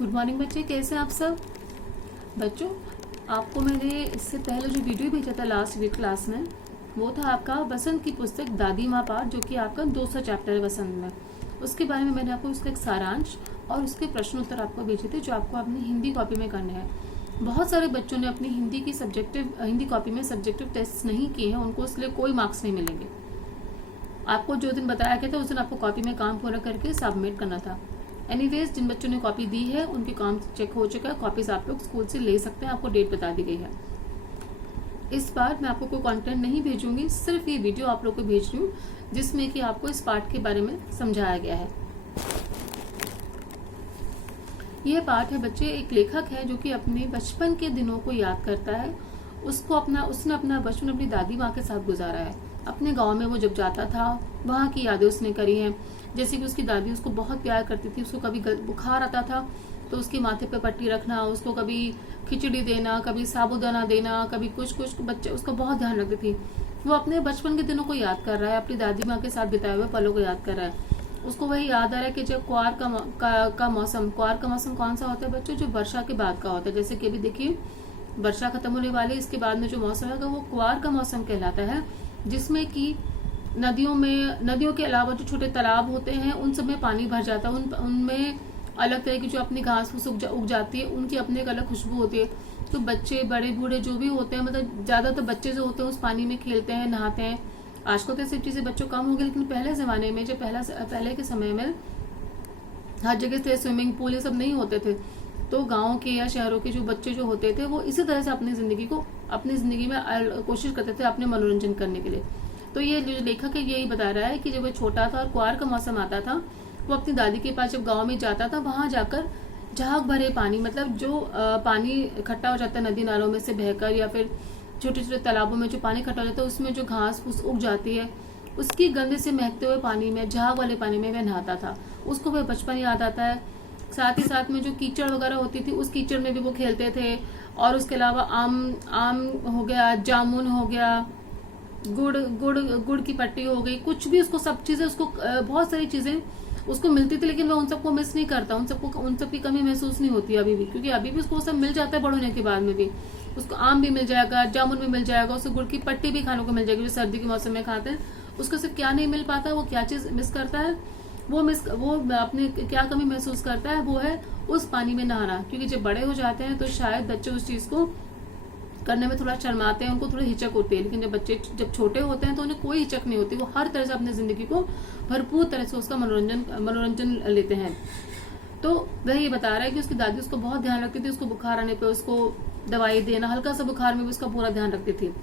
Good morning बच्चे, कैसे हैं आप सब बच्चों। आपको मैंने इससे पहले जो वीडियो भेजा था लास्ट वीक क्लास में, वो था आपका बसंत की पुस्तक दादी माँ पाठ, जो कि आपका 200 चैप्टर है बसंत में। उसके बारे में मैंने आपको उसका एक सारांश और उसके प्रश्न उत्तर आपको भेजे थे, जो आपको अपनी हिंदी कॉपी में करने हैं। बहुत सारे बच्चों ने अपनी हिंदी कॉपी में सब्जेक्टिव टेस्ट नहीं किए हैं, उनको इसलिए कोई मार्क्स नहीं मिलेंगे। आपको जो दिन बताया गया था उस दिन आपको कॉपी में काम पूरा करके सबमिट करना था। एनीवेज, जिन बच्चों ने कॉपी दी है उनके काम चेक हो चुका है, कॉपीज आप लोग स्कूल से ले सकते हैं, आपको डेट बता दी गई है। इस बार मैं आपको कोई कंटेंट नहीं भेजूंगी, सिर्फ ये वीडियो आप लोग को भेज रही हूँ जिसमें कि आपको इस पाठ के बारे में समझाया गया है। यह पाठ है बच्चे, एक लेखक है जो कि अपने बचपन के दिनों को याद करता है। उसने अपना बचपन अपनी दादी माँ के साथ गुजारा है। अपने गांव में वो जब जाता था वहां की यादें उसने करी हैं। जैसे कि उसकी दादी उसको बहुत प्यार करती थी, उसको कभी बुखार आता था तो उसके माथे पे पट्टी रखना, उसको कभी खिचड़ी देना, कभी साबूदाना देना, कभी कुछ बच्चे उसका बहुत ध्यान रखती थी। वो अपने बचपन के दिनों को याद कर रहा है, अपनी दादी माँ के साथ बिताए हुए पलों को याद कर रहा है। उसको वही याद आ रहा है कि जब कुआर का मौसम कौन सा होता है बच्चों, जो वर्षा के बाद का होता है। जैसे कि अभी देखिए वर्षा खत्म होने वाली, इसके बाद में जो मौसम है वो कुआर का मौसम कहलाता है, जिसमें कि नदियों के अलावा जो छोटे तालाब होते हैं उन सब में पानी भर जाता है। उनमें अलग तरह की जो अपनी घास फूस उग जाती है, उनकी अपनी एक अलग खुशबू होती है। तो बच्चे बड़े बूढ़े जो भी होते हैं, मतलब ज्यादातर बच्चे जो होते हैं उस पानी में खेलते हैं, नहाते हैं। आजकल तो सब चीजें बच्चों कम हो गई, लेकिन पहले जमाने में जब पहले के समय में हर जगह से स्विमिंग पूल ये सब नहीं होते थे, तो गाँव के या शहरों के जो बच्चे जो होते थे वो इसी तरह से अपनी जिंदगी में कोशिश करते थे अपने मनोरंजन करने के लिए। तो ये जो लेखक है यही बता रहा है कि जब वो छोटा था और कुआर का मौसम आता था, वो अपनी दादी के पास जब गांव में जाता था, वहां जाकर झाग भरे पानी, मतलब जो पानी इकट्ठा हो जाता है नदी नालों में से बहकर, या फिर छोटे छोटे तालाबों में जो पानी इकट्ठा हो जाता है उसमें जो घास फूस उग जाती है, उसकी गंदे से महकते हुए पानी में, झाग वाले पानी में वह नहाता था। उसको वह बचपन याद आता है। साथ ही साथ में जो कीचड़ वगैरह होती थी उस कीचड़ में भी वो खेलते थे। और उसके अलावा आम हो गया, जामुन हो गया, गुड़ की पट्टी हो गई, कुछ भी उसको सब चीजें उसको बहुत सारी चीजें उसको मिलती थी, लेकिन मैं उन सबको मिस नहीं करता, उन सब की कमी महसूस नहीं होती अभी भी, क्योंकि अभी भी उसको सब मिल जाता है। बड़ होने के बाद में भी उसको आम भी मिल जाएगा, जामुन भी मिल जाएगा, उसको गुड़ की पट्टी भी खाने को मिल जाएगी जो सर्दी के मौसम में खाते हैं। उसको सिर्फ क्या नहीं मिल पाता, वो क्या चीज मिस करता है, वो अपने क्या कमी महसूस करता है, वो है उस पानी में नहाना। क्योंकि जब बड़े हो जाते हैं तो शायद बच्चे उस चीज को करने में थोड़ा शर्माते हैं, उनको थोड़ी हिचक होती है, लेकिन जब छोटे होते हैं तो उन्हें कोई हिचक नहीं होती। वो हर तरह से अपनी जिंदगी को भरपूर तरह से उसका मनोरंजन लेते हैं। तो वह ये बता रहा है कि उसकी दादी उसको बहुत ध्यान रखती थी, उसको बुखार आने पे उसको दवाई देना, हल्का सा बुखार में भी उसका पूरा ध्यान रखती थी।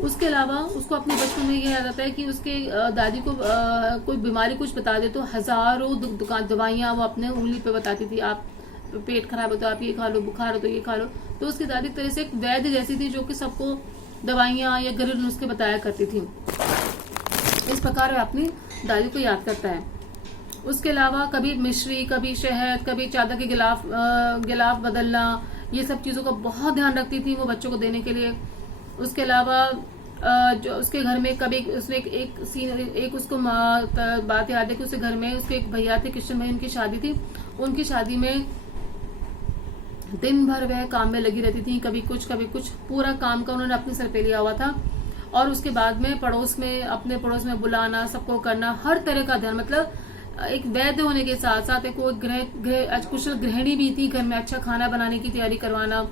उसके अलावा उसको अपने बचपन में यह याद आता है कि उसके दादी को कोई बीमारी कुछ बता दे तो हजारों दुकान दवाइयां वो अपने उंगली पे बताती थी। आप पेट खराब हो तो आप ये खा लो, बुखार हो तो ये खा लो। तो उसकी दादी तरह से एक वैद्य जैसी थी, जो कि सबको दवाइयां या घरेलू नुस्खे बताया करती थी। इस प्रकार वह अपनी दादी को याद करता है। उसके अलावा कभी मिश्री, कभी शहद, कभी चादर के गिलाफ बदलना, ये सब चीजों का बहुत ध्यान रखती थी वो बच्चों को देने के लिए। उसके अलावा जो उसके घर में कभी उसने एक उसको बात याद है कि उसके घर में उसके एक भैया थे, कृष्ण भाई, उनकी शादी थी। उनकी शादी में दिन भर वह काम में लगी रहती थी, कभी कुछ पूरा काम का उन्होंने अपने सर पे लिया हुआ था। और उसके बाद में अपने पड़ोस में बुलाना, सबको करना, हर तरह का ध्यान, मतलब एक वैद्य होने के साथ साथ एक वो कुशल गृहिणी भी थी, घर में अच्छा खाना बनाने की तैयारी करवाना,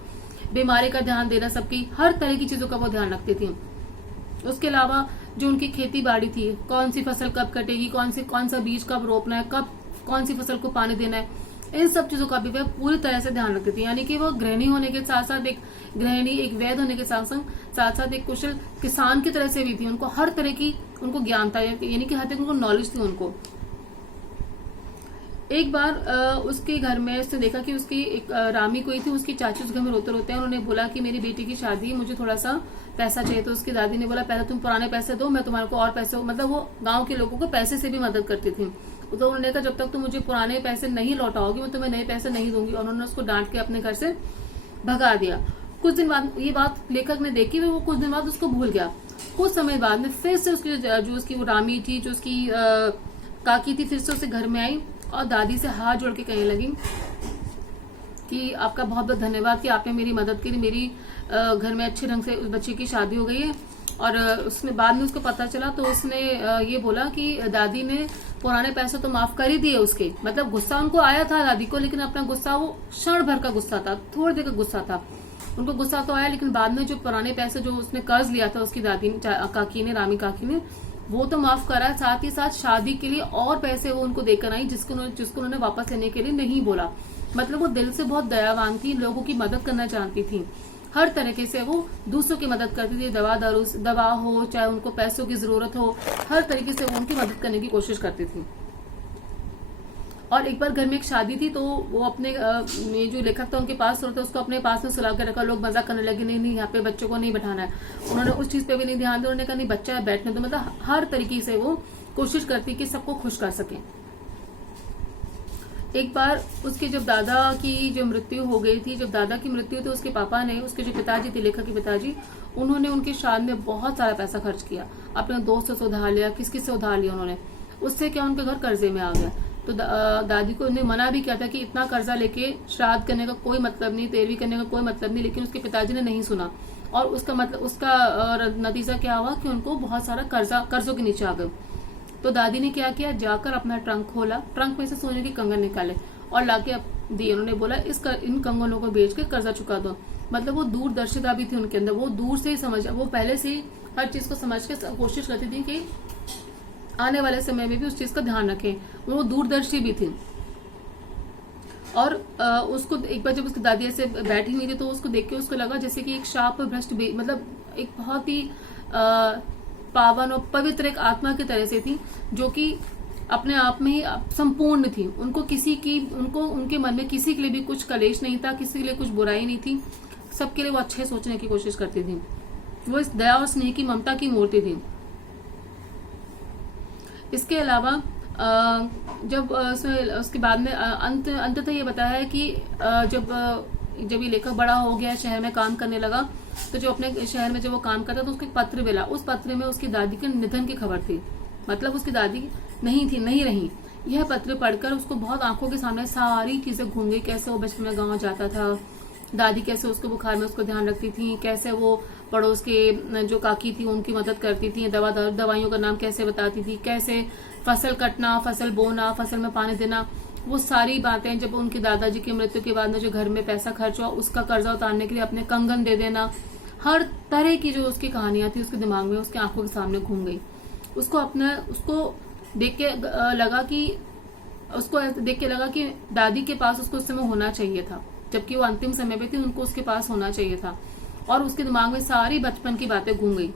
बीमारी का ध्यान देना, सबकी हर तरह की चीजों का वो ध्यान रखती थी। उसके अलावा जो उनकी खेती बाड़ी थी, कौन सी फसल कब कटेगी, कौन सा बीज कब रोपना है, कब कौन सी फसल को पानी देना है, इन सब चीजों का भी वह पूरी तरह से ध्यान रखती थी। यानी कि वो गृहिणी होने के साथ साथ एक गृहिणी, एक वैद्य होने के साथ साथ एक कुशल किसान की तरह से भी थी। उनको हर तरह की उनको ज्ञान था, यानी कि हर तरह की उनको नॉलेज थी उनको। एक बार उसके घर में उसने देखा कि उसकी एक रामी कोई थी, उसकी चाची उस घर में रोते रोते हैं। उन्होंने बोला कि मेरी बेटी की शादी, मुझे थोड़ा सा पैसा चाहिए। तो उसकी दादी ने बोला पहले तुम पुराने पैसे दो, मैं तुम्हारे को और पैसे, मतलब वो गांव के लोगों को पैसे से भी मदद करती थी। तो उन्होंने कहा जब तक तुम मुझे पुराने पैसे नहीं लौटाओगी मैं तुम्हें नए पैसे नहीं दूंगी। और उन्होंने उसको डांट के अपने घर से भगा दिया। कुछ दिन बाद ये बात लेखक ने देखी, वो कुछ दिन बाद उसको भूल गया। कुछ समय बाद में फिर से उसकी वो रामी थी, जो उसकी काकी थी, फिर से उसे घर में आई और दादी से हाथ जोड़ के कहने लगी कि आपका बहुत बहुत धन्यवाद कि आपने मेरी मदद की, मेरी घर में अच्छे ढंग से उस बच्चे की शादी हो गई है। और उसने बाद में उसको पता चला तो उसने ये बोला कि दादी ने पुराने पैसे तो माफ कर ही दिए उसके, मतलब गुस्सा उनको आया था दादी को, लेकिन अपना गुस्सा वो क्षण भर का गुस्सा था, थोड़ी देर का गुस्सा था। उनको गुस्सा तो आया, लेकिन बाद में जो पुराने पैसे जो उसने कर्ज लिया था उसकी दादी ने, काकी ने, रामी काकी ने, वो तो माफ करा। साथ ही साथ शादी के लिए और पैसे वो उनको देकर आई, जिसको उन्होंने वापस लेने के लिए नहीं बोला। मतलब वो दिल से बहुत दयावान थी, लोगों की मदद करना चाहती थी, हर तरीके से वो दूसरों की मदद करती थी। दवा हो, चाहे उनको पैसों की जरूरत हो, हर तरीके से वो उनकी मदद करने की कोशिश करती थी। और एक बार घर में एक शादी थी तो वो अपने ये जो लेखक था उनके पास था, उसको अपने पास में सुला कर रखा। लोग मजाक करने लगे, नहीं यहाँ पे बच्चों को नहीं बैठाना है। उन्होंने उस चीज पे भी नहीं ध्यान दिया, उन्होंने कहा नहीं बच्चा है बैठने दो। मतलब हर तरीके से वो कोशिश करती कि सबको खुश कर सके। एक बार उसके जब दादा की जो मृत्यु हो गई थी, जब दादा की मृत्यु तो उसके पापा ने, उसके जो पिताजी थे, लेखक के पिताजी, उन्होंने उनकी शादी में बहुत सारा पैसा खर्च किया। अपने दोस्तों से उधार लिया, किस से उधार लिया उन्होंने। उससे क्या उनके घर कर्जे में आ गया। तो दादी को उन्हें मना भी किया था कि इतना कर्जा लेके श्राद्ध करने का कोई मतलब नहीं, तेरवी करने का कोई मतलब नहीं, लेकिन उसके पिताजी ने नहीं सुना। और उसका नतीजा क्या हुआ कि उनको बहुत सारा कर्जों के नीचे आ गए। तो दादी ने क्या किया, जाकर अपना ट्रंक खोला, ट्रंक में से सोने के कंगन निकाले और लाके दिए। उन्होंने बोला इन कंगनों को बेच के कर्जा चुका दो। मतलब वो दूरदर्शिता भी थी उनके अंदर, वो दूर से ही वो पहले से ही हर चीज को समझ के कोशिश करती थी कि आने वाले समय में भी उस चीज का ध्यान रखें। वो दूरदर्शी भी थी। और उसको एक बार जब उसकी दादी ऐसे बैठी हुई थी तो उसको देख के उसको लगा जैसे कि एक शाप भ्रष्ट, मतलब एक बहुत ही पावन और पवित्र एक आत्मा की तरह से थी, जो कि अपने आप में ही संपूर्ण थी। उनके मन में किसी के लिए भी कुछ कलेश नहीं था, किसी के लिए कुछ बुराई नहीं थी, सबके लिए वो अच्छे सोचने की कोशिश करती थी। वो इस दया और स्नेह की, ममता की मूर्ति थी। इसके अलावा जब उसके बाद में अंततः ये बताया है कि जब ये लेखक बड़ा हो गया, शहर में काम करने लगा, तो जो अपने शहर में जब वो काम करता तो उसको एक पत्र मिला। उस पत्र में उसकी दादी के निधन की खबर थी। मतलब उसकी दादी नहीं रही। यह पत्र पढ़कर उसको बहुत आंखों के सामने सारी चीजें घूम गई। कैसे वो बचपन में गाँव जाता था, दादी कैसे उसको बुखार में उसको ध्यान रखती थी, कैसे वो पड़ोस के जो काकी थी उनकी मदद करती थी, दवाइयों का नाम कैसे बताती थी, कैसे फसल कटना, फसल बोना, फसल में पानी देना, वो सारी बातें। जब उनके दादाजी की मृत्यु के बाद में जो घर में पैसा खर्च हुआ, उसका कर्जा उतारने के लिए अपने कंगन दे देना, हर तरह की जो उसकी कहानियां थी उसके दिमाग में, उसकी आंखों के सामने घूम गई। उसको देख के लगा कि दादी के पास उसको उस समय होना चाहिए था, जबकि वो अंतिम समय पे थी, उनको उसके पास होना चाहिए था। और उसके दिमाग में सारी बचपन की बातें घूम गई।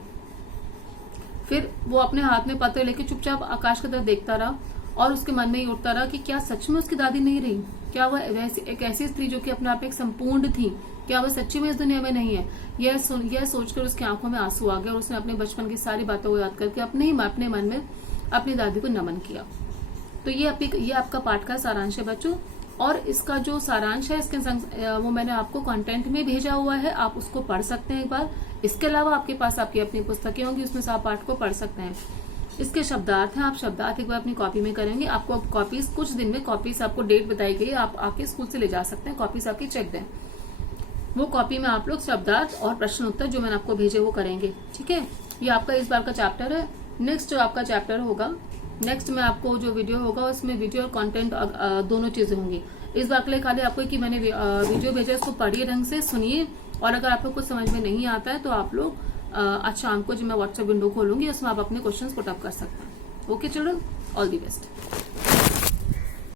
फिर वो अपने हाथ में पत्र लेके चुपचाप आकाश की तरफ देखता रहा और उसके मन में ये उठता रहा कि क्या सच में उसकी दादी नहीं रही? क्या वह एक ऐसी स्त्री जो कि अपने आप एक संपूर्ण थी, क्या वह सच्ची में इस दुनिया में नहीं है? यह सोचकर उसकी आंखों में आंसू आ गया और उसने अपने बचपन की सारी बातों को याद करके अपने मन में अपनी दादी को नमन किया। तो ये आपका पाठ का सारांश है बच्चों। और इसका जो सारांश है इसके वो मैंने आपको कंटेंट में भेजा हुआ है, आप उसको पढ़ सकते हैं एक बार। इसके अलावा आपके पास आपकी अपनी पुस्तकें होंगी, उसमें से आप पाठ को पढ़ सकते हैं। इसके शब्दार्थ हैं, आप शब्दार्थ एक बार अपनी कॉपी में करेंगे। आपको कॉपीज कुछ दिन में कॉपीज आपको डेट बताई गई, आप आके स्कूल से ले जा सकते हैं, कॉपीज आपकी चेक दें। वो कॉपी में आप लोग शब्दार्थ और प्रश्न उत्तर जो मैंने आपको भेजे वो करेंगे, ठीक है। ये आपका इस बार का चैप्टर है। नेक्स्ट जो आपका चैप्टर होगा, नेक्स्ट में आपको जो वीडियो होगा उसमें वीडियो और कंटेंट दोनों चीजें होंगी। इस बार के लिए खाली आपको कि मैंने वीडियो भेजा उसको पढ़िए, ढंग से सुनिए, और अगर आपको कुछ समझ में नहीं आता है तो आप लोग आज शाम को जो मैं व्हाट्सएप विंडो खोलूंगी उसमें आप अपने क्वेश्चंस पुट अप कर सकते हैं। Okay children, all the best.